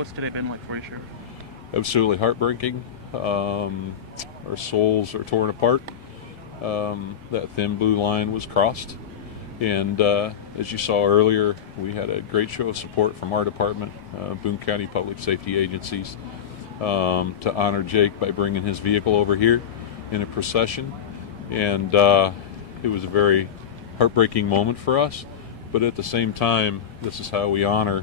What's today been like for you, Sheriff? Absolutely heartbreaking. Our souls are torn apart. That thin blue line was crossed. And as you saw earlier, we had a great show of support from our department, Boone County Public Safety Agencies, to honor Jake by bringing his vehicle over here in a procession. And it was a very heartbreaking moment for us. But at the same time, this is how we honor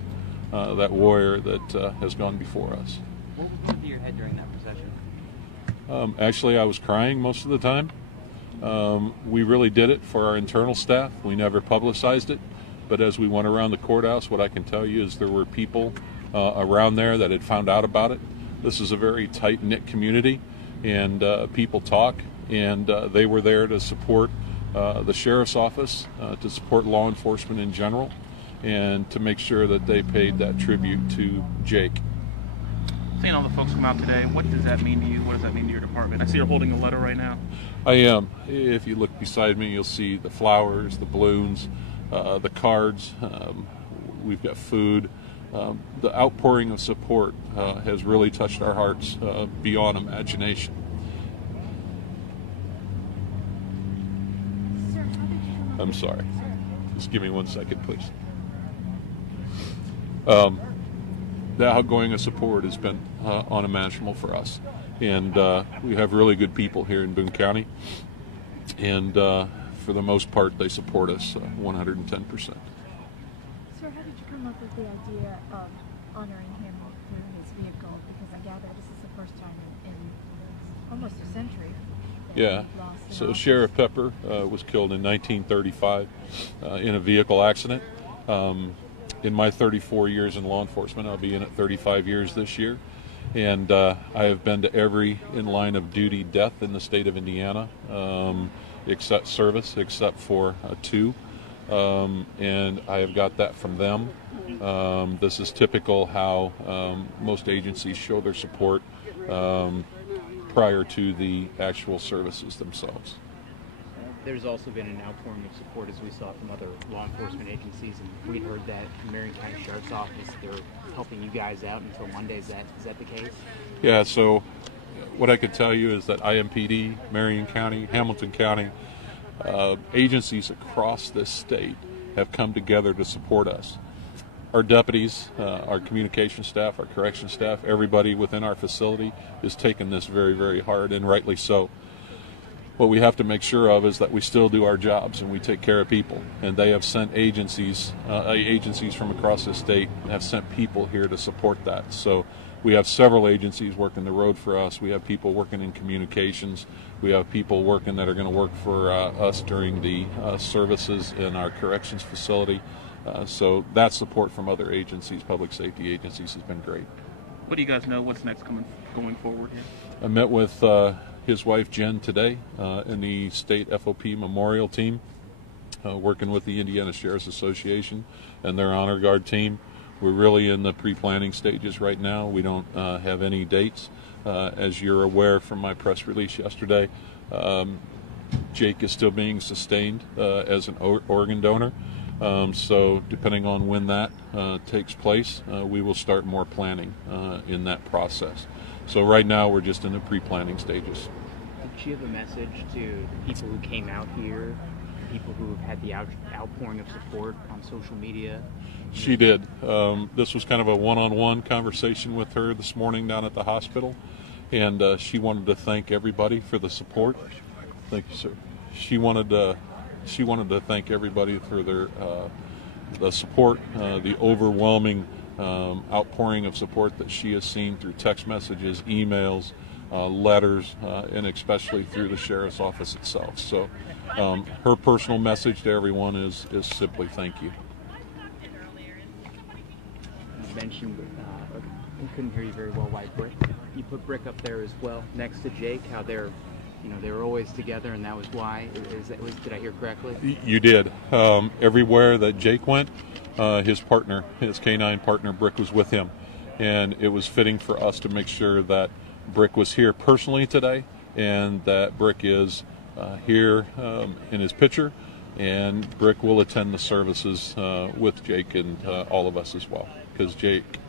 that warrior that has gone before us. What was through your head during that procession? Actually, I was crying most of the time. We really did it for our internal staff. We never publicized it. But as we went around the courthouse, what I can tell you is there were people around there that had found out about it. This is a very tight-knit community, and people talk, and they were there to support the sheriff's office, to support law enforcement in general, and to make sure that they paid that tribute to Jake. Seeing all the folks come out today, what does that mean to you? What does that mean to your department? I see you're holding a letter right now. I am. If you look beside me, you'll see the flowers, the balloons, the cards. We've got food. The outpouring of support has really touched our hearts beyond imagination. I'm sorry. Just give me 1 second, please. The outgoing of support has been unimaginable for us. And we have really good people here in Boone County. And for the most part, they support us 110%. Sir, how did you come up with the idea of honoring him through his vehicle? Because I gather this is the first time in almost a century. Yeah. So Sheriff Pepper was killed in 1935 in a vehicle accident. In my 34 years in law enforcement, I'll be in it 35 years this year. And I have been to every in-line of duty death in the state of Indiana, except for two. And I have got that from them. This is typical how most agencies show their support prior to the actual services themselves. There's also been an outpouring of support, as we saw from other law enforcement agencies, and we heard that Marion County Sheriff's Office, they're helping you guys out until Monday. Is that the case? Yeah, so what I could tell you is that IMPD, Marion County, Hamilton County, agencies across this state have come together to support us. Our deputies, our communication staff, our correction staff, everybody within our facility is taking this very, very hard, and rightly so. What we have to make sure of is that we still do our jobs and we take care of people. And they have sent agencies from across the state have sent people here to support that. So we have several agencies working the road for us. We have people working in communications. We have people working that are going to work for us during the services in our corrections facility. So that support from other agencies, public safety agencies, has been great. What do you guys know? What's next going forward here? I met with his wife Jen today in the state FOP memorial team, working with the Indiana Sheriff's Association and their honor guard team. We're really in the pre-planning stages right now. We don't have any dates. As you're aware from my press release yesterday, Jake is still being sustained as an organ donor. So depending on when that takes place, we will start more planning in that process. So right now we're just in the pre-planning stages. Did she have a message to the people who came out here, people who have had the outpouring of support on social media? She did. This was kind of a one-on-one conversation with her this morning down at the hospital, and she wanted to thank everybody for the support. Thank you, sir. She wanted to thank everybody for their the support, the overwhelming outpouring of support that she has seen through text messages, emails, letters, and especially through the sheriff's office itself. So her personal message to everyone is simply thank you. You mentioned, we couldn't hear you very well, why Brick. You put Brick up there as well, next to Jake, how they're, they were always together, and that was why. Did I hear correctly? You did. Everywhere that Jake went, his partner, his canine partner, Brick, was with him. And it was fitting for us to make sure that Brick was here personally today, and that Brick is here in his picture, and Brick will attend the services with Jake and all of us as well, because Jake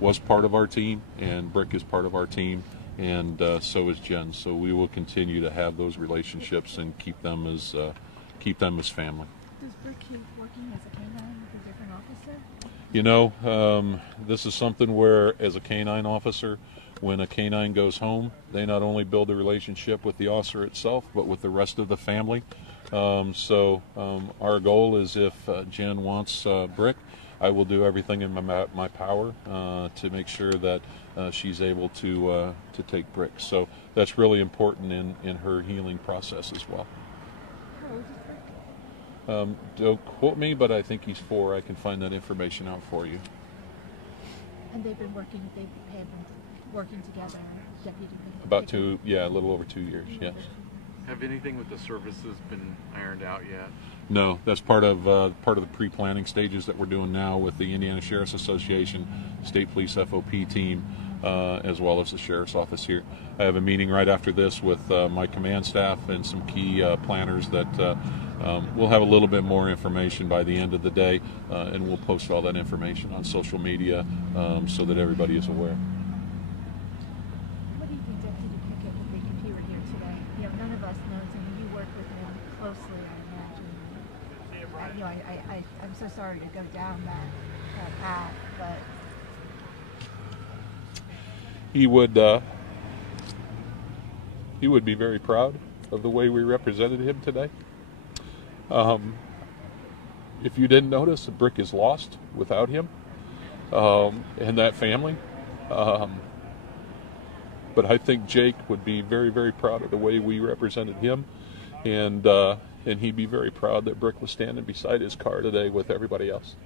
was part of our team, and Brick is part of our team, and so is Jen. So we will continue to have those relationships and keep them as family. Does Brick keep working as a canine with a different officer? You know, this is something where, as a canine officer, when a canine goes home, they not only build a relationship with the officer itself, but with the rest of the family. So our goal is, if Jen wants Brick, I will do everything in my power to make sure that she's able to take Brick. So that's really important in her healing process as well. How old is Brick? Don't quote me, but I think he's 4. I can find that information out for you. And they've been working together, Deputy Pickett? About 2, yeah, a little over 2 years, yes. Have anything with the services been ironed out yet? No, that's part of the pre-planning stages that we're doing now with the Indiana Sheriff's Association, State Police FOP team, as well as the Sheriff's Office here. I have a meeting right after this with my command staff and some key planners that we'll have a little bit more information by the end of the day, and we'll post all that information on social media so that everybody is aware. What do you think Deputy Pickett would think if he were here today? You know, none of us knows him. You work with him closely, I imagine. You know, I'm so sorry to go down that path, but He would be very proud of the way we represented him today. If you didn't notice, Brick is lost without him and that family. But I think Jake would be very, very proud of the way we represented him, and he'd be very proud that Brick was standing beside his car today with everybody else.